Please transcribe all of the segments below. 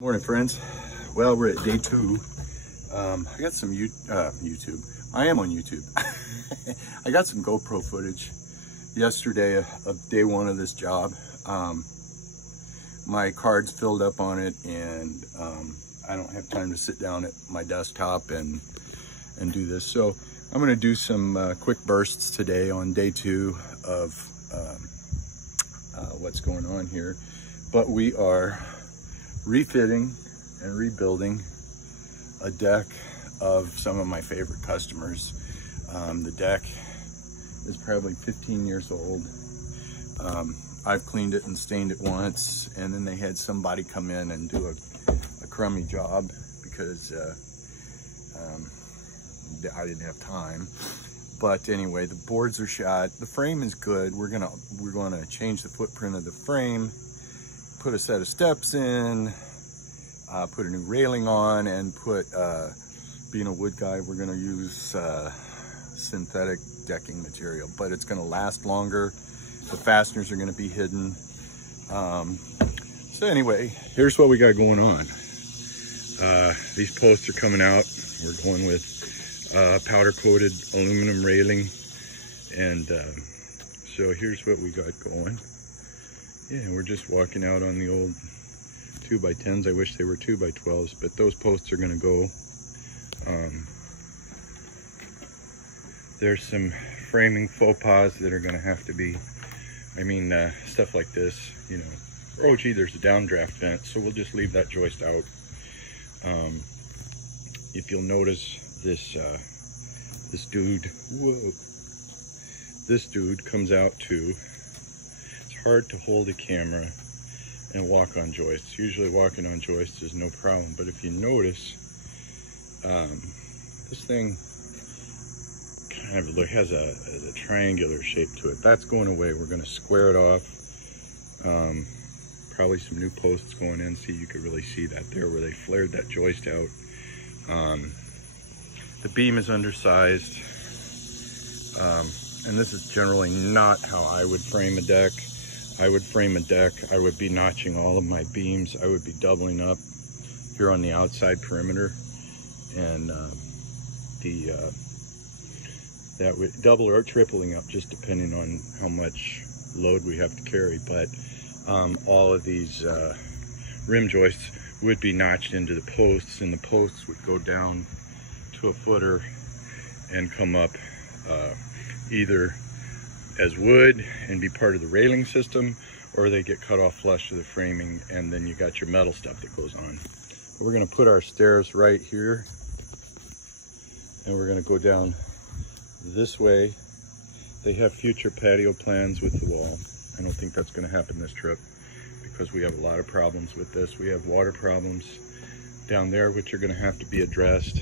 Morning, friends. Well, we're at day 2. I got some YouTube. I am on YouTube. I got some GoPro footage yesterday of day 1 of this job. My card's filled up on it, and I don't have time to sit down at my desktop and do this. So I'm going to do some quick bursts today on day 2 of what's going on here. But we are refitting and rebuilding a deck of some of my favorite customers. The deck is probably 15 years old. I've cleaned it and stained it once, and then they had somebody come in and do a crummy job because I didn't have time. But anyway, the boards are shot. The frame is good. We're gonna change the footprint of the frame, put a set of steps in, put a new railing on, and put, being a wood guy, we're gonna use synthetic decking material, but it's gonna last longer. The fasteners are gonna be hidden. So anyway, here's what we got going on. These posts are coming out. We're going with powder coated aluminum railing, and so here's what we got going. Yeah, we're just walking out on the old 2x10s. I wish they were 2x12s, but those posts are gonna go. There's some framing faux pas that are gonna have to be, stuff like this, you know. Oh gee, there's a downdraft vent, so we'll just leave that joist out. If you'll notice, this dude comes out too. It's hard to hold a camera and walk on joists. Usually walking on joists is no problem, but if you notice, this thing kind of has a triangular shape to it. That's going away. We're going to square it off. Probably some new posts going in. See, you could really see that there where they flared that joist out. The beam is undersized, and this is generally not how I would frame a deck. I would frame a deck, I would be notching all of my beams. I would be doubling up here on the outside perimeter, and that would double or tripling up, just depending on how much load we have to carry. But all of these rim joists would be notched into the posts, and the posts would go down to a footer and come up either as wood and be part of the railing system, or they get cut off flush to the framing, and then you got your metal stuff that goes on. But we're going to put our stairs right here, and we're going to go down this way. They have future patio plans with the wall. I don't think that's going to happen this trip because we have a lot of problems with this. We have water problems down there which are going to have to be addressed.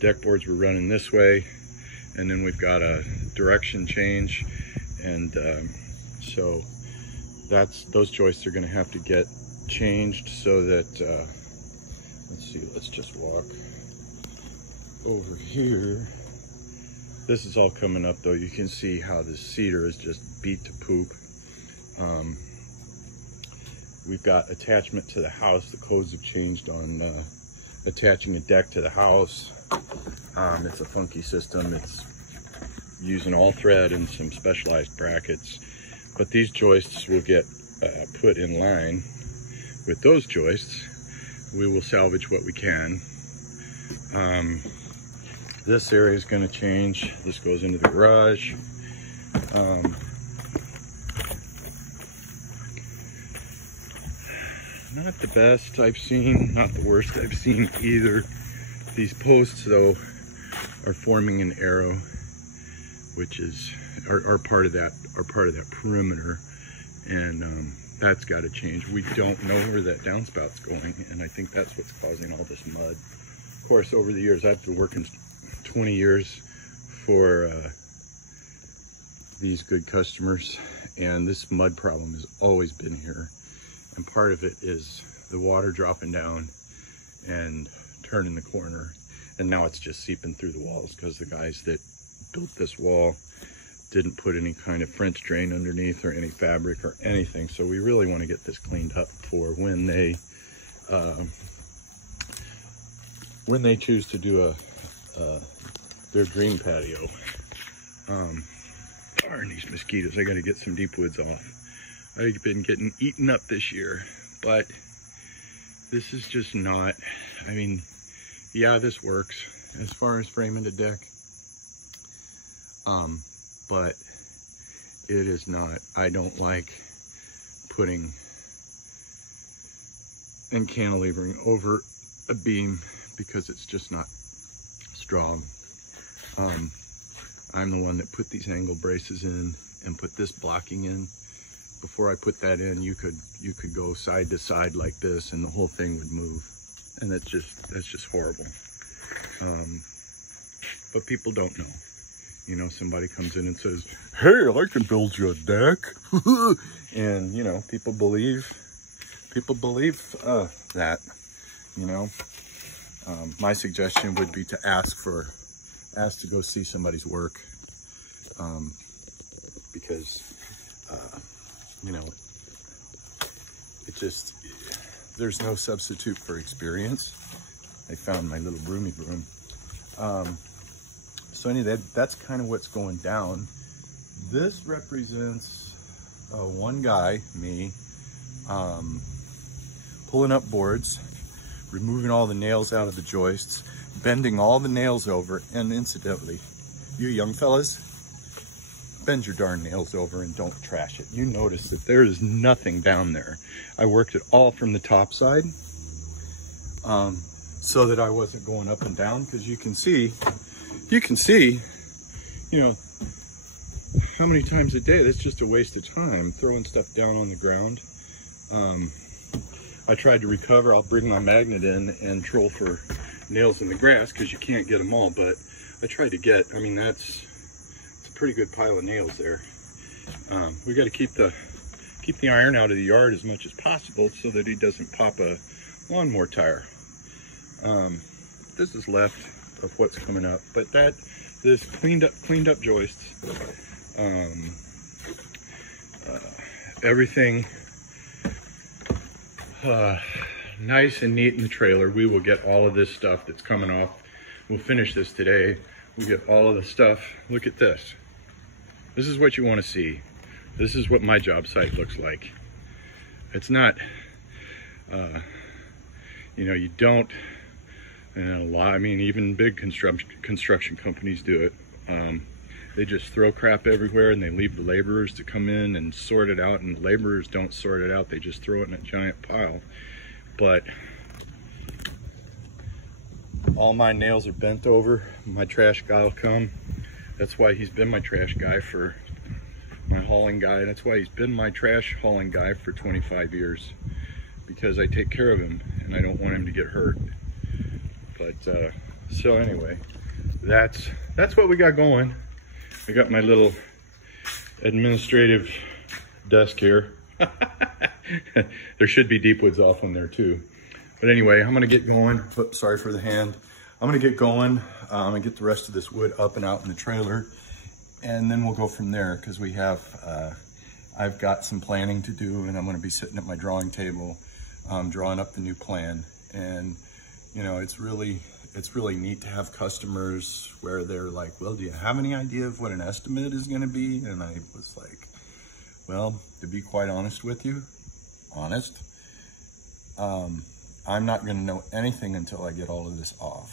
Deck boards were running this way, and then we've got a direction change, and so those joists are going to have to get changed so that let's see, let's just walk over here. This is all coming up though. You can see how the cedar is just beat to poop. We've got attachment to the house. The codes have changed on attaching a deck to the house. It's a funky system. It's using all thread and some specialized brackets, but these joists will get put in line with those joists. We will salvage what we can. This area is going to change. This goes into the garage. Not the best I've seen, not the worst I've seen either. These posts though are forming an arrow, which is are part of that perimeter, and that's got to change. We don't know where that downspout's going, and I think that's what's causing all this mud. Of course, over the years, I've been working 20 years for these good customers, and this mud problem has always been here. And part of it is the water dropping down and turning the corner, and now it's just seeping through the walls because the guys that built this wall didn't put any kind of French drain underneath or any fabric or anything. So we really want to get this cleaned up for when they choose to do their green patio. Darn these mosquitoes, I gotta get some deep woods off. I've been getting eaten up this year, but this is just not, I mean, yeah, this works as far as framing the deck. But it is not, I don't like putting and cantilevering over a beam because it's just not strong. I'm the one that put these angle braces in and put this blocking in. Before I put that in, you could go side to side like this and the whole thing would move. And that's just horrible. But people don't know. You know, somebody comes in and says, hey, I can build you a deck. And, you know, people believe that, you know. My suggestion would be to ask to go see somebody's work. Because, you know, there's no substitute for experience. I found my little broomy broom. So anyway, that's kind of what's going down. This represents one guy, me, pulling up boards, removing all the nails out of the joists, bending all the nails over, and incidentally, you young fellas, bend your darn nails over and don't trash it. You notice that there is nothing down there. I worked it all from the top side, so that I wasn't going up and down, because you can see, you know, how many times a day, that's just a waste of time, throwing stuff down on the ground. I tried to recover. I'll bring my magnet in and troll for nails in the grass because you can't get them all, but I tried to get, I mean, it's a pretty good pile of nails there. We got to keep the iron out of the yard as much as possible so that he doesn't pop a lawnmower tire. This is left of what's coming up, but this cleaned up joists, everything nice and neat in the trailer. We will get all of this stuff that's coming off. We'll finish this today. We get all of the stuff. Look at this. This is what you want to see. This is what my job site looks like. It's not, you know, you don't, and a lot, I mean, even big construction companies do it. They just throw crap everywhere and they leave the laborers to come in and sort it out, and the laborers don't sort it out. They just throw it in a giant pile. But all my nails are bent over. My trash guy will come. That's why he's been my trash guy for my hauling guy. That's why he's been my trash hauling guy for 25 years, because I take care of him and I don't want him to get hurt. But so anyway, that's what we got going. I got my little administrative desk here. There should be deep woods off on there too. But anyway, I'm gonna get going. Oops, sorry for the hand. I'm gonna get going. I'm gonna get the rest of this wood up and out in the trailer, and then we'll go from there, because we have, I've got some planning to do, and I'm gonna be sitting at my drawing table, drawing up the new plan. And you know, it's really neat to have customers where they're like, well, do you have any idea of what an estimate is gonna be? And I was like, well, to be quite honest with you, I'm not gonna know anything until I get all of this off.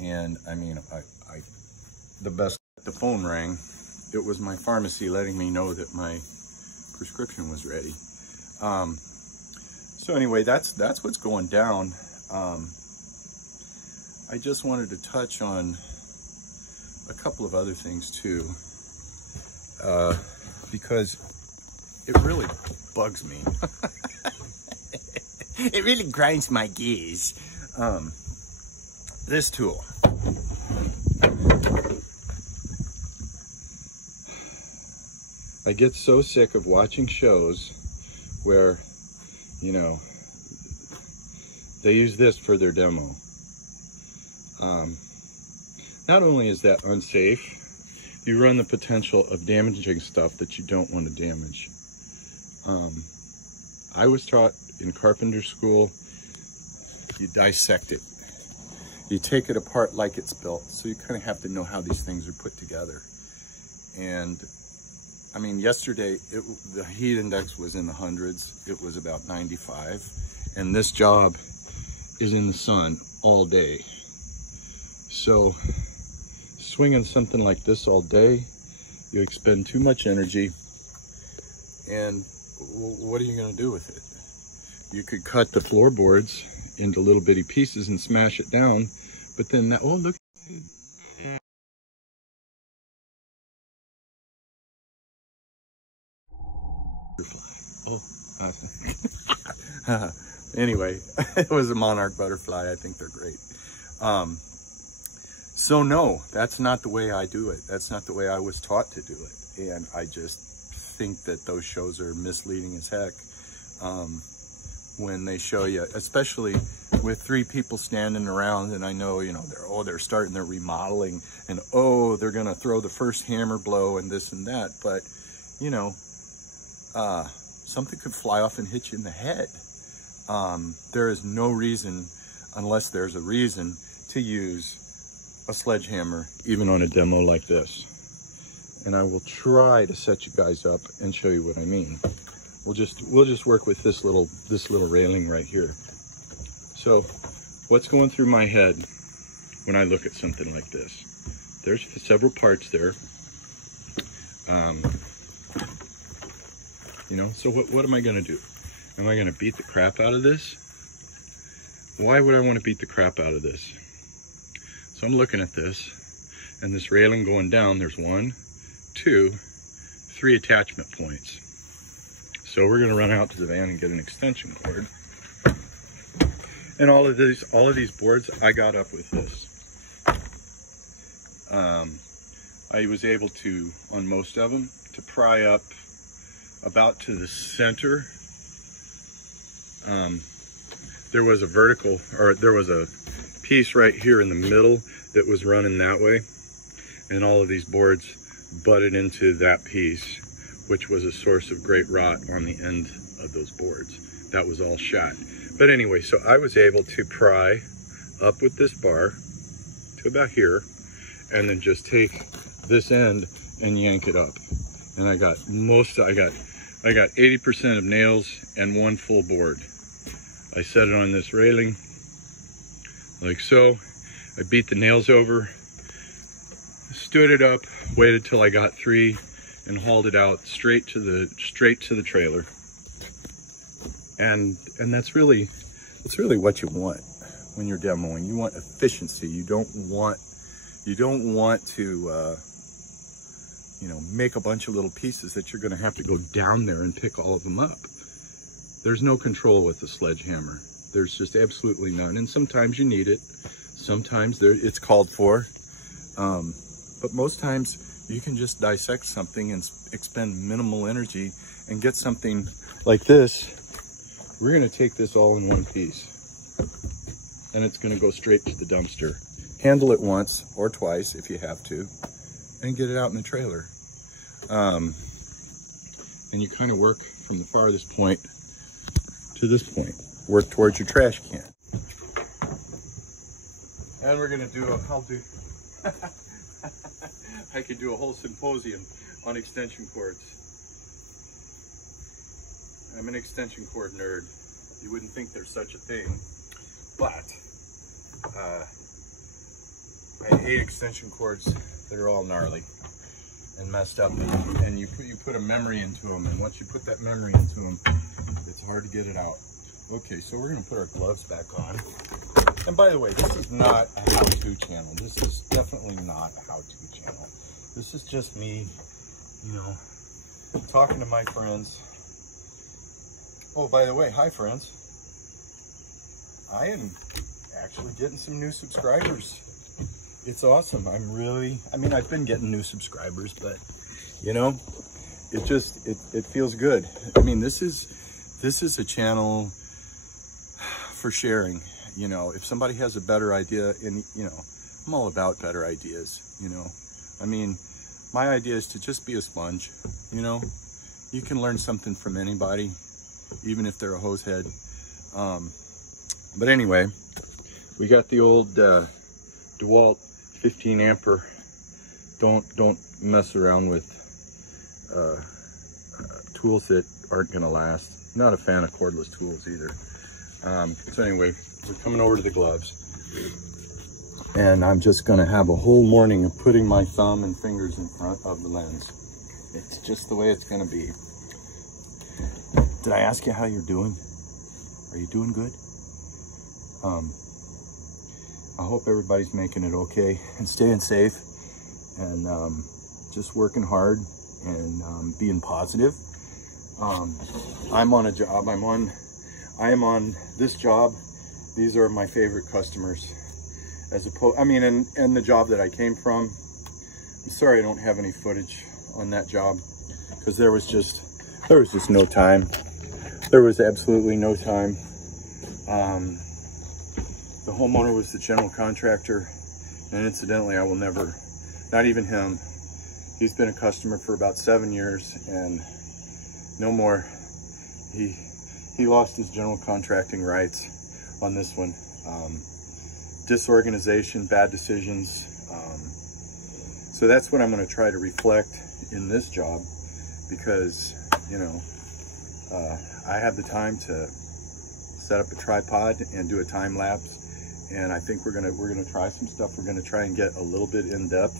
And I mean, the phone rang. It was my pharmacy letting me know that my prescription was ready. So anyway, that's what's going down. I just wanted to touch on a couple of other things too, because it really bugs me. It really grinds my gears. This tool. I get so sick of watching shows where, you know, they use this for their demo. Not only is that unsafe, you run the potential of damaging stuff that you don't want to damage. I was taught in carpenter school, you dissect it. You take it apart like it's built. So you kind of have to know how these things are put together. And I mean, yesterday, the heat index was in the hundreds. It was about 95. And this job is in the sun all day. So swinging something like this all day, you expend too much energy. And what are you going to do with it? You could cut the floorboards into little bitty pieces and smash it down, but then that, oh look. Oh, anyway, it was a monarch butterfly. I think they're great. So no, that's not the way I do it. That's not the way I was taught to do it. And I just think that those shows are misleading as heck. When they show you, especially with 3 people standing around, and I know, you know, they're starting their remodeling, and oh, they're gonna throw the first hammer blow and this and that, but you know, something could fly off and hit you in the head. There is no reason, unless there's a reason, to use a sledgehammer, even on a demo like this. And I will try to set you guys up and show you what I mean. We'll just work with this little railing right here. So what's going through my head when I look at something like this? There's several parts there. You know, so what am I gonna do? Am I gonna beat the crap out of this? Why would I want to beat the crap out of this? So I'm looking at this, and this railing going down, there's 1, 2, 3 attachment points. So we're gonna run out to the van and get an extension cord. And all of these boards, I got up with this. I was able to, on most of them, to pry up about to the center. There was a vertical, or there was a piece right here in the middle that was running that way. And all of these boards butted into that piece, which was a source of great rot on the end of those boards. That was all shot. But anyway, so I was able to pry up with this bar to about here, and then just take this end and yank it up. And I got 80% of nails and 1 full board. I set it on this railing like so. I beat the nails over, stood it up, waited till I got 3, and hauled it out straight to the trailer. And that's really what you want when you're demoing. You want efficiency. You don't want to you know, make a bunch of little pieces that you're going to have to go down there and pick all of them up. There's no control with the sledgehammer. There's just absolutely none. And sometimes you need it. Sometimes it's called for. But most times you can just dissect something and expend minimal energy and get something like this. We're going to take this all in one piece, and it's going to go straight to the dumpster. Handle it once or twice if you have to, and get it out in the trailer. And you kind of work from the farthest point to this point. Work towards your trash can. And we're going to do I could do a whole symposium on extension cords. I'm an extension cord nerd. You wouldn't think there's such a thing, but I hate extension cords that are all gnarly and messed up, and you put a memory into them, and once you put that memory into them, it's hard to get it out. Okay, so we're gonna put our gloves back on. And by the way, this is not a how-to channel. This is definitely not a how-to channel. This is just me, you know, talking to my friends. Oh, by the way, hi friends. I am actually getting some new subscribers. It's awesome. I've been getting new subscribers, but you know, it feels good. I mean, this is a channel for sharing. You know, if somebody has a better idea, and you know, I'm all about better ideas, you know. I mean, my idea is to just be a sponge. You know, you can learn something from anybody, even if they're a hose head. But anyway, we got the old DeWalt 15 ampere. Don't mess around with tools that aren't gonna last. Not a fan of cordless tools either. So anyway, we're coming over to the gloves, and I'm just gonna have a whole morning of putting my thumb and fingers in front of the lens. It's just the way it's gonna be. Did I ask you how you're doing? Are you doing good? I hope everybody's making it okay and staying safe, and just working hard and being positive. I'm on a job. I am on this job. These are my favorite customers, as opposed, I mean, and the job that I came from. I'm sorry I don't have any footage on that job, because there was just no time. There was absolutely no time. The homeowner was the general contractor, and incidentally, I will never, not even him, he's been a customer for about 7 years, and no more. He lost his general contracting rights on this one. Disorganization, bad decisions. So that's what I'm going to try to reflect in this job, because, you know, I have the time to set up a tripod and do a time lapse, and I think we're gonna try some stuff. We're gonna try and get a little bit in depth,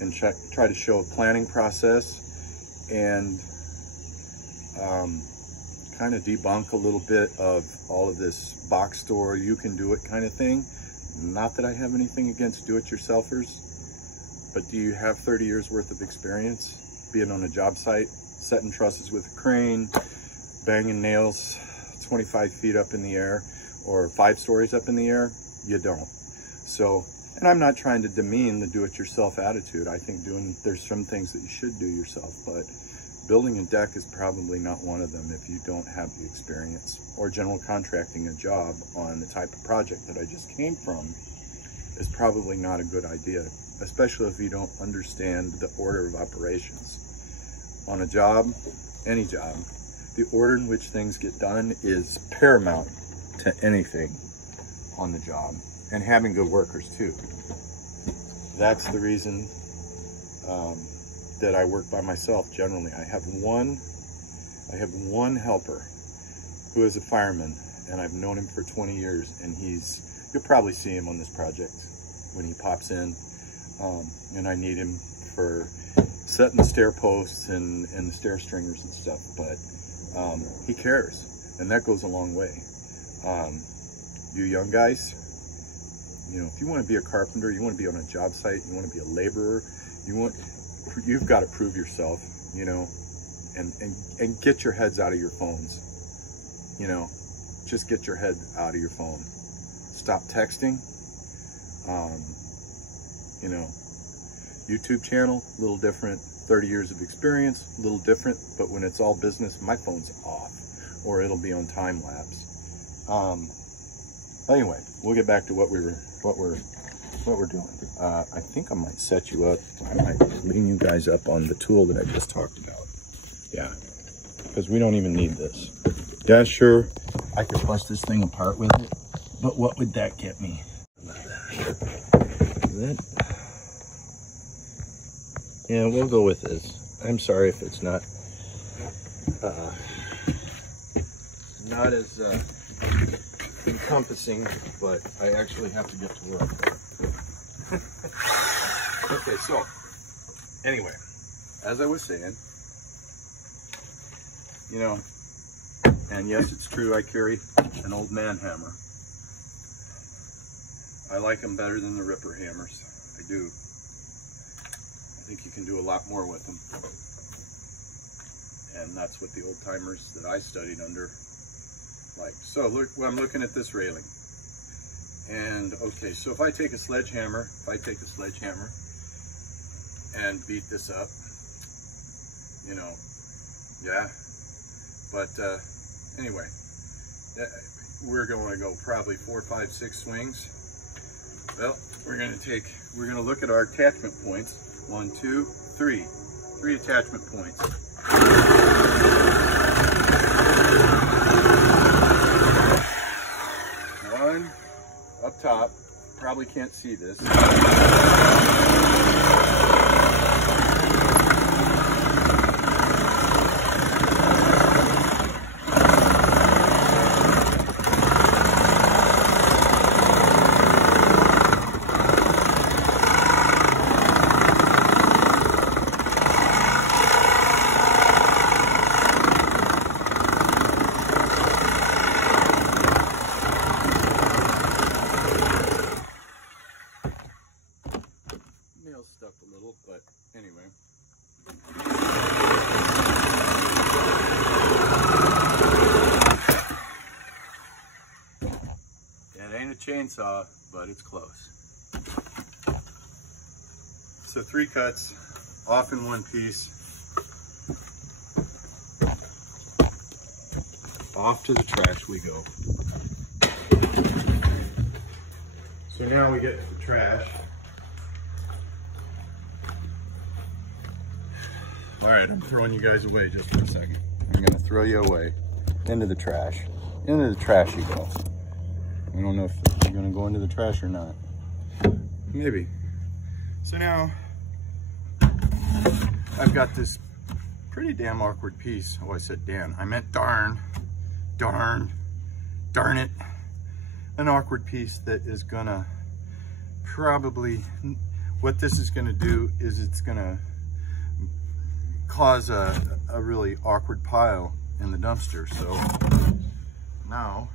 and try to show a planning process, and kind of debunk a little bit of all of this box store, you can do it kind of thing. Not that I have anything against do-it-yourselfers, but do you have 30 years worth of experience being on a job site, setting trusses with a crane, banging nails 25 feet up in the air or 5 stories up in the air? You don't. So, and I'm not trying to demean the do-it-yourself attitude. I think there's some things that you should do yourself, but building a deck is probably not one of them if you don't have the experience. Or general contracting a job on the type of project that I just came from is probably not a good idea, especially if you don't understand the order of operations. On a job, any job, the order in which things get done is paramount to anything on the job, and having good workers too. That's the reason that I work by myself generally. I have one helper who is a fireman, and I've known him for 20 years, and you'll probably see him on this project when he pops in, and I need him for setting the stair posts and the stair stringers and stuff, but he cares, and that goes a long way. You young guys, you know, if you want to be a carpenter, you want to be on a job site, you want to be a laborer, you've got to prove yourself, you know, and get your heads out of your phones. You know, just get your head out of your phone. Stop texting. You know, YouTube channel, a little different. 30 years of experience, a little different. But when it's all business, my phone's off, or it'll be on time lapse. Anyway, we'll get back to what we're doing. I think I might set you up. I might lean you guys up on the tool that I just talked about. Yeah, because we don't even need this. Yeah, sure, I could bust this thing apart with it, but what would that get me? Yeah, we'll go with this. I'm sorry if it's not as encompassing, but I actually have to get to work. Okay, so anyway, as I was saying, you know, and yes, it's true, I carry an old man hammer. I like them better than the Ripper hammers. I do. I think you can do a lot more with them. And that's what the old timers that I studied under like. So look, well, I'm looking at this railing. And okay, so if I take a sledgehammer and beat this up, you know, yeah. But anyway, we're going to go probably 4, 5, 6 swings. Well, we're gonna look at our attachment points. 1, 2, 3. 3 attachment points. One up top. Probably can't see this. Nails stuck a little, but anyway. It ain't a chainsaw, but it's close. So 3 cuts, off in one piece. Off to the trash we go. So now we get to the trash. All right, I'm throwing you guys away just for a second. I'm gonna throw you away into the trash. Into the trash you go. I don't know if you're gonna go into the trash or not. Maybe. So now, I've got this pretty damn awkward piece. Oh, I said Dan. I meant darn. Darn it. An awkward piece that is gonna probably, what this is gonna do is it's gonna cause a really awkward pile in the dumpster. So now,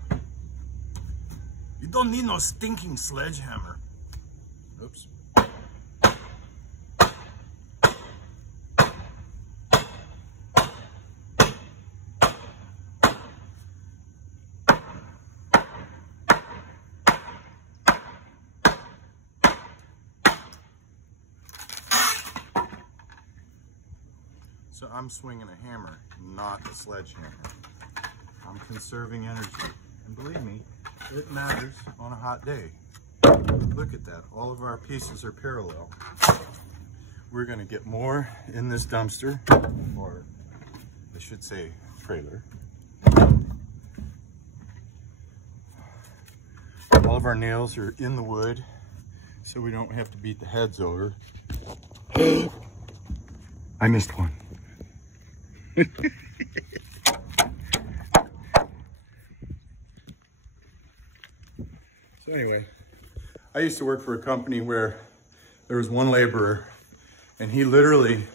you don't need no stinking sledgehammer. Oops. So I'm swinging a hammer, not a sledgehammer. I'm conserving energy. And believe me, it matters on a hot day. Look at that, all of our pieces are parallel. We're gonna get more in this dumpster, or I should say trailer. All of our nails are in the wood, so we don't have to beat the heads over. I missed one. So anyway, I used to work for a company where there was one laborer and he literally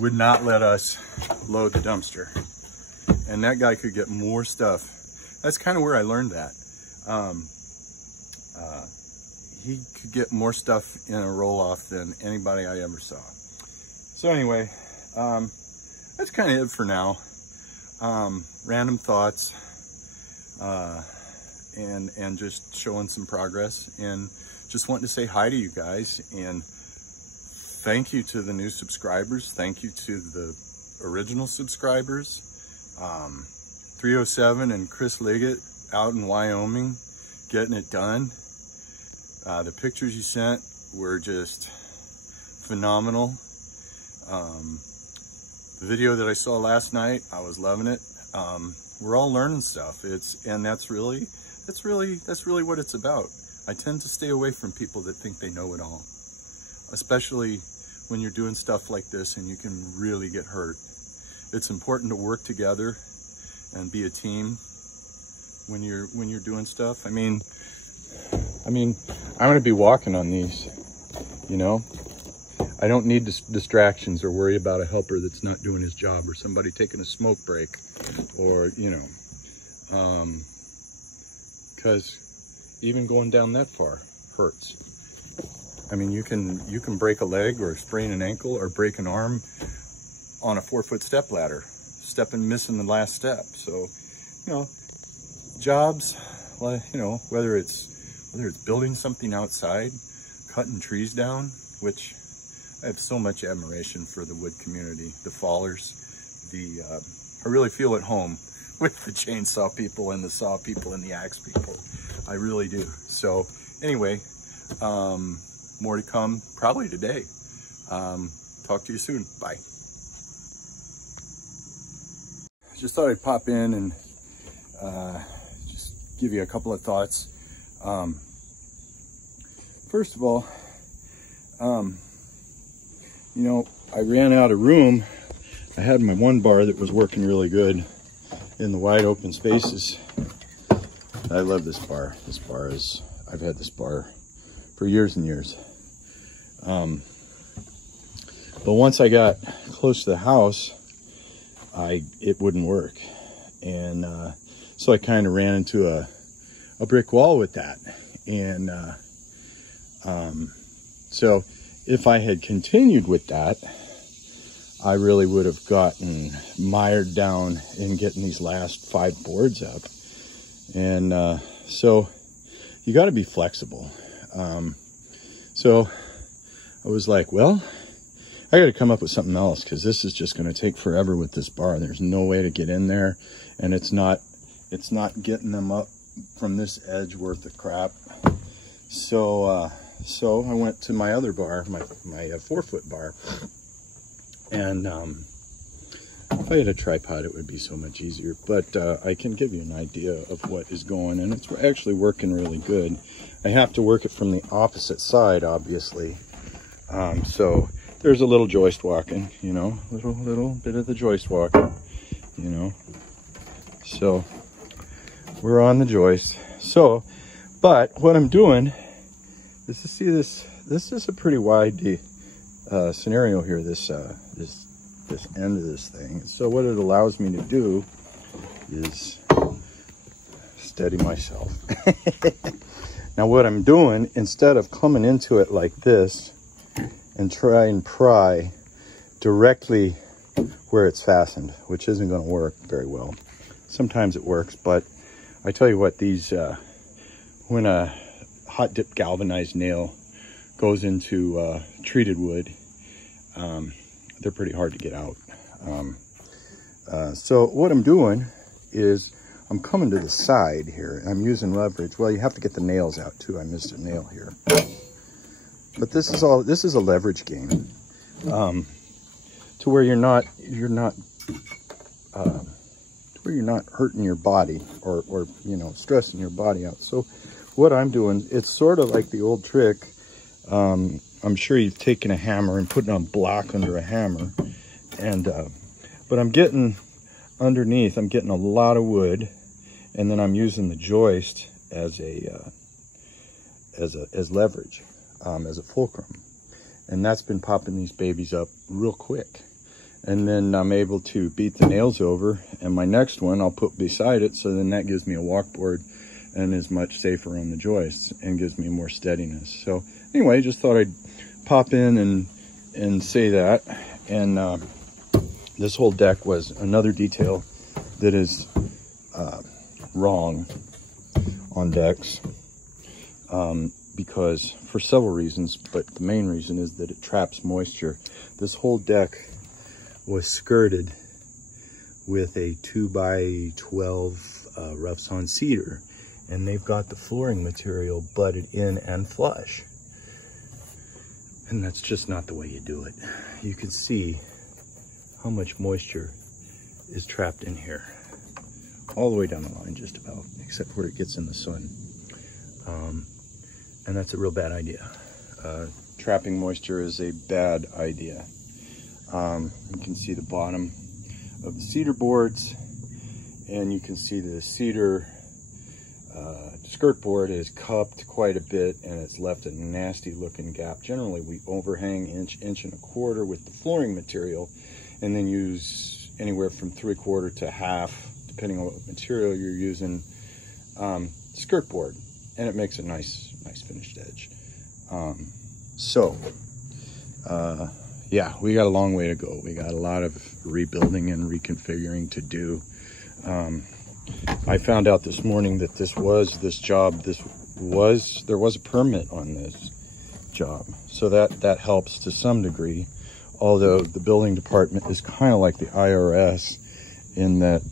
would not let us load the dumpster. And that guy could get more stuff. That's kind of where I learned that. He could get more stuff in a roll-off than anybody I ever saw. So anyway, that's kind of it for now. Random thoughts, and just showing some progress, and just wanting to say hi to you guys, and thank you to the new subscribers. Thank you to the original subscribers. 307 and Chris Liggett out in Wyoming getting it done. The pictures you sent were just phenomenal. The video that I saw last night, I was loving it. We're all learning stuff. That's really what it's about. I tend to stay away from people that think they know it all, especially when you're doing stuff like this and you can really get hurt. It's important to work together and be a team when you're doing stuff. I mean, I'm gonna be walking on these, you know. I don't need distractions or worry about a helper that's not doing his job, or somebody taking a smoke break, or, you know, because even going down that far hurts. I mean, you can break a leg or sprain an ankle or break an arm on a 4-foot step ladder, missing the last step. So, you know, jobs, well, you know, whether it's building something outside, cutting trees down, which I have so much admiration for the wood community, the fallers. I really feel at home with the chainsaw people and the saw people and the axe people. I really do. So anyway, more to come probably today. Talk to you soon. Bye. Just thought I'd pop in and just give you a couple of thoughts. First of all, you know, I ran out of room. I had my one bar that was working really good in the wide open spaces. I love this bar. This bar is, I've had this bar for years and years. But once I got close to the house, it wouldn't work. And so I kind of ran into a brick wall with that. And so if I had continued with that, I really would have gotten mired down in getting these last 5 boards up. And so you got to be flexible. So I was like, well, I got to come up with something else, because this is just going to take forever with this bar. There's no way to get in there, and it's not getting them up from this edge worth of crap. So so I went to my other bar, my 4-foot bar, and if I had a tripod, it would be so much easier. But I can give you an idea of what is going, and it's actually working really good. I have to work it from the opposite side, obviously. So there's a little joist walking, you know, little bit of the joist walking, you know. So we're on the joist. So, but what I'm doing is to see this. This is a pretty wide scenario here. This end of this thing. So what it allows me to do is steady myself. Now what I'm doing, instead of coming into it like this and try and pry directly where it's fastened, which isn't going to work very well. Sometimes it works, but I tell you what, these when a hot dip galvanized nail goes into treated wood, they're pretty hard to get out. So what I'm doing is I'm coming to the side here, and I'm using leverage. Well, you have to get the nails out too. I missed a nail here. But this is a leverage game, to where you're not hurting your body or you know, stressing your body out. So what I'm doing, it's sort of like the old trick. I'm sure you've taken a hammer and put it on block under a hammer, and but I'm getting underneath. I'm getting a lot of wood, and then I'm using the joist as leverage, as a fulcrum, and that's been popping these babies up real quick. And then I'm able to beat the nails over, and my next one I'll put beside it, so then that gives me a walkboard and is much safer on the joists and gives me more steadiness. So anyway, just thought I'd pop in and say that. And this whole deck was another detail that is wrong on decks, because for several reasons, but the main reason is that it traps moisture. This whole deck was skirted with a 2x12 rough sawn cedar, and they've got the flooring material butted in and flush, and that's just not the way you do it. You can see how much moisture is trapped in here, all the way down the line, just about, except where it gets in the sun. And that's a real bad idea. Trapping moisture is a bad idea. You can see the bottom of the cedar boards, and you can see the cedar skirt board is cupped quite a bit, and it's left a nasty looking gap. Generally we overhang inch and a quarter with the flooring material, and then use anywhere from 3/4 to half, depending on what material you're using, skirt board, and it makes a nice finished edge. Yeah, we got a long way to go. We got a lot of rebuilding and reconfiguring to do. I found out this morning that there was a permit on this job. So that helps to some degree. Although the building department is kind of like the IRS in that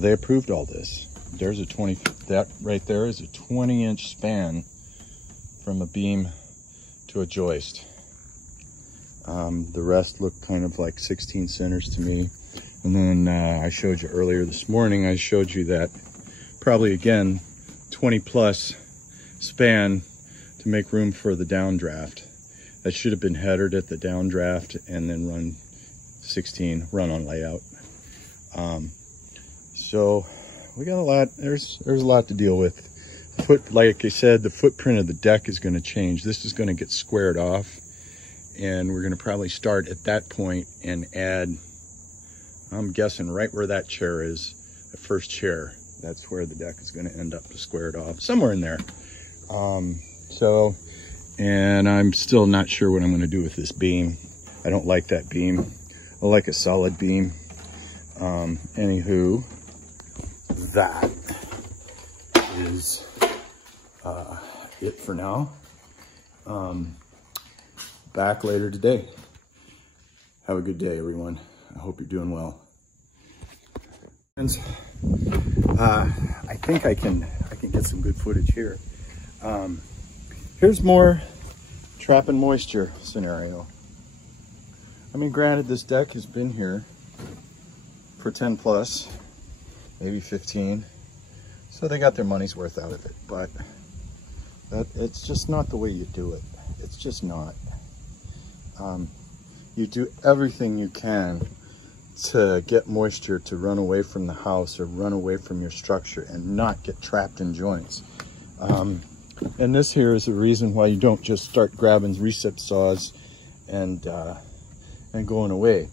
they approved all this. There's that right there is a 20-inch span from a beam to a joist. The rest look kind of like 16 centers to me. And then I showed you earlier this morning, I showed you that probably again 20 plus span to make room for the downdraft. That should have been headered at the downdraft and then run 16, run on layout. So we got a lot, there's a lot to deal with. Like I said, the footprint of the deck is going to change. This is going to get squared off, and we're going to probably start at that point and add, I'm guessing right where that chair is, the first chair, that's where the deck is going to end up to square it off, somewhere in there. And I'm still not sure what I'm going to do with this beam. I don't like that beam. I like a solid beam. Anywho, that is it for now. Back later today. Have a good day, everyone. I hope you're doing well. Friends, I think I can get some good footage here. Here's more trap and moisture scenario. I mean, granted, this deck has been here for 10 plus, maybe 15. So they got their money's worth out of it, but it's just not the way you do it. It's just not. You do everything you can to get moisture to run away from the house or run away from your structure and not get trapped in joints. And this here is the reason why you don't just start grabbing recip saws and going away,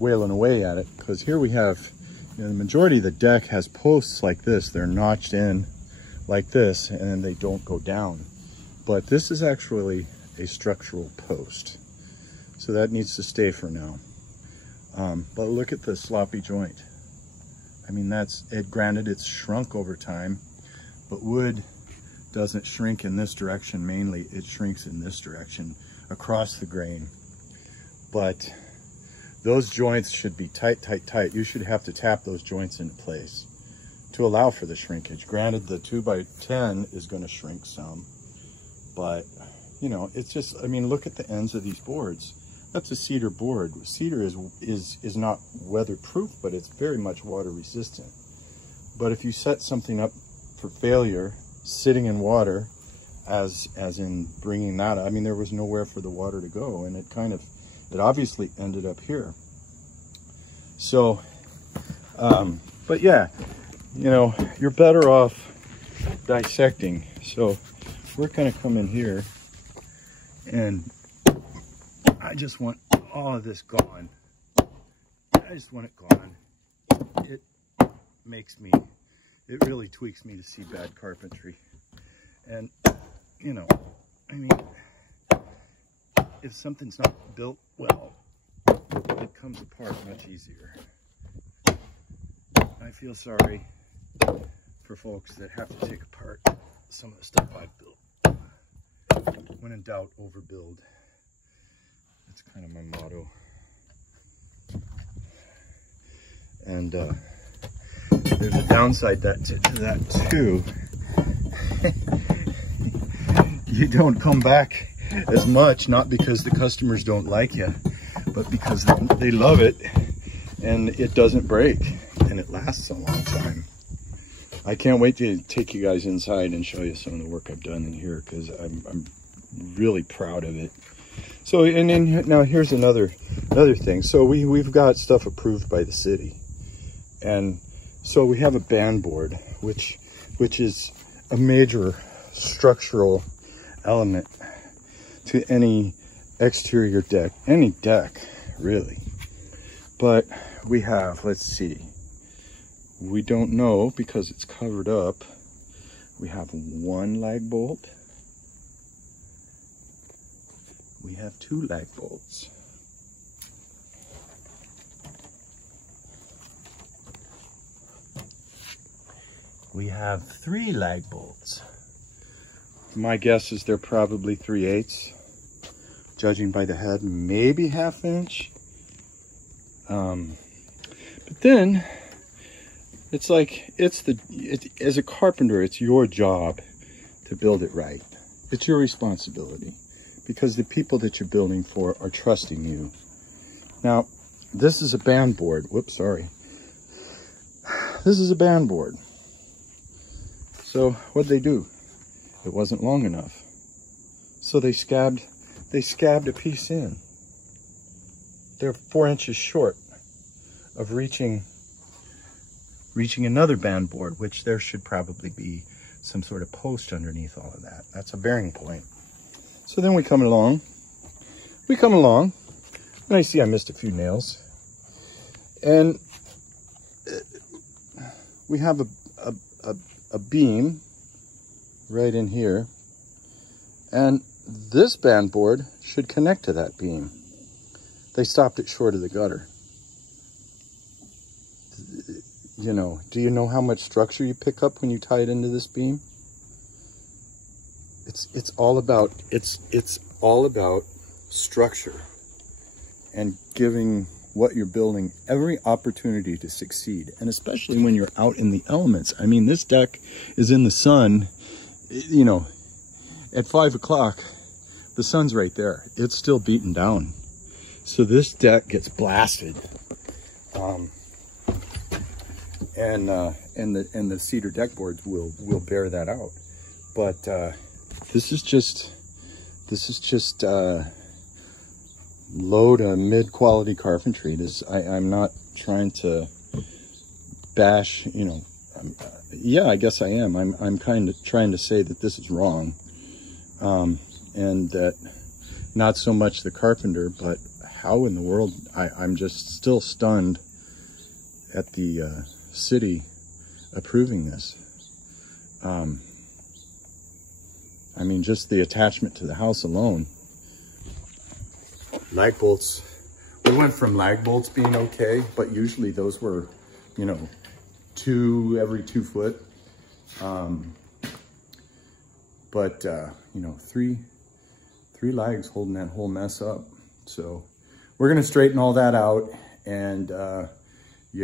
wailing away at it. Because here we have, you know, the majority of the deck has posts like this. They're notched in like this and they don't go down. But this is actually a structural post. So that needs to stay for now. But look at the sloppy joint. I mean, granted, it's shrunk over time, but wood doesn't shrink in this direction mainly. It shrinks in this direction across the grain. But those joints should be tight, tight, tight. You should have to tap those joints into place to allow for the shrinkage. Granted, the 2x10 is going to shrink some, but you know, it's just, I mean, look at the ends of these boards. That's a cedar board. Cedar is not weatherproof, but it's very much water resistant. But if you set something up for failure, sitting in water, as in bringing that, I mean, there was nowhere for the water to go, and it obviously ended up here. So, but yeah, you know, you're better off dissecting. So we're gonna come in here, and I just want all of this gone. I just want it gone. It makes me, it really tweaks me to see bad carpentry. And, you know, I mean, if something's not built well, it comes apart much easier. I feel sorry for folks that have to take apart some of the stuff I've built. When in doubt, overbuild. That's kind of my motto. And there's a downside to that too. You don't come back as much, not because the customers don't like you, but because they love it, and it doesn't break, and it lasts a long time. I can't wait to take you guys inside and show you some of the work I've done in here, because I'm really proud of it. So, and then now here's another thing. So we've got stuff approved by the city, and so we have a band board, which is a major structural element to any exterior deck, any deck really. But we have, let's see, we don't know because it's covered up. We have one lag bolt. We have two lag bolts. We have three lag bolts. My guess is they're probably 3/8, judging by the head, maybe 1/2 inch. But then it's like, as a carpenter, it's your job to build it right. It's your responsibility because the people that you're building for are trusting you. Now, this is a band board. Whoops, sorry. This is a band board. So what'd they do? It wasn't long enough. So they scabbed a piece in. They're 4 inches short of reaching another band board, which there should probably be some sort of post underneath all of that. That's a bearing point. So then we come along, and I see I missed a few nails. And we have a beam right in here. And this band board should connect to that beam. They stopped it short of the gutter. You know, do you know how much structure you pick up when you tie it into this beam? It's all about structure and giving what you're building every opportunity to succeed, and especially when you're out in the elements. I mean, this deck is in the sun, you know, at 5 o'clock, the sun's right there. It's still beaten down. So this deck gets blasted. And the cedar deck boards will bear that out. But this is just low to mid-quality carpentry. I'm not trying to bash, you know. Yeah, I guess I am. I'm kind of trying to say that this is wrong, and that not so much the carpenter, but how in the world I'm just still stunned at the city approving this. I mean, just the attachment to the house alone. Lag bolts. We went from lag bolts being okay, but usually those were, you know, 2 every 2 foot. You know, three lags holding that whole mess up. So we're gonna straighten all that out, and I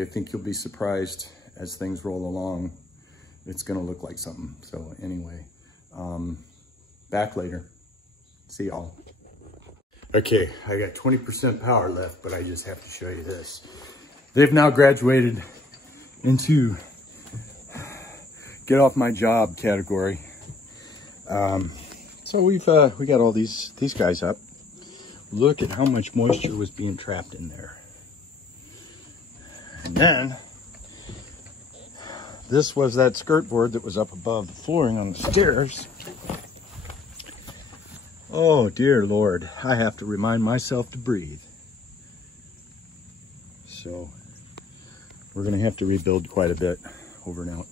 think you'll be surprised as things roll along. It's gonna look like something. So anyway, back later. See y'all. Okay, I got 20% power left, but I just have to show you this. They've now graduated into get off my job category. So we got all these guys up. Look at how much moisture was being trapped in there. And then this was that skirt board that was up above the flooring on the stairs. Oh dear Lord, I have to remind myself to breathe. So we're gonna have to rebuild quite a bit over and out.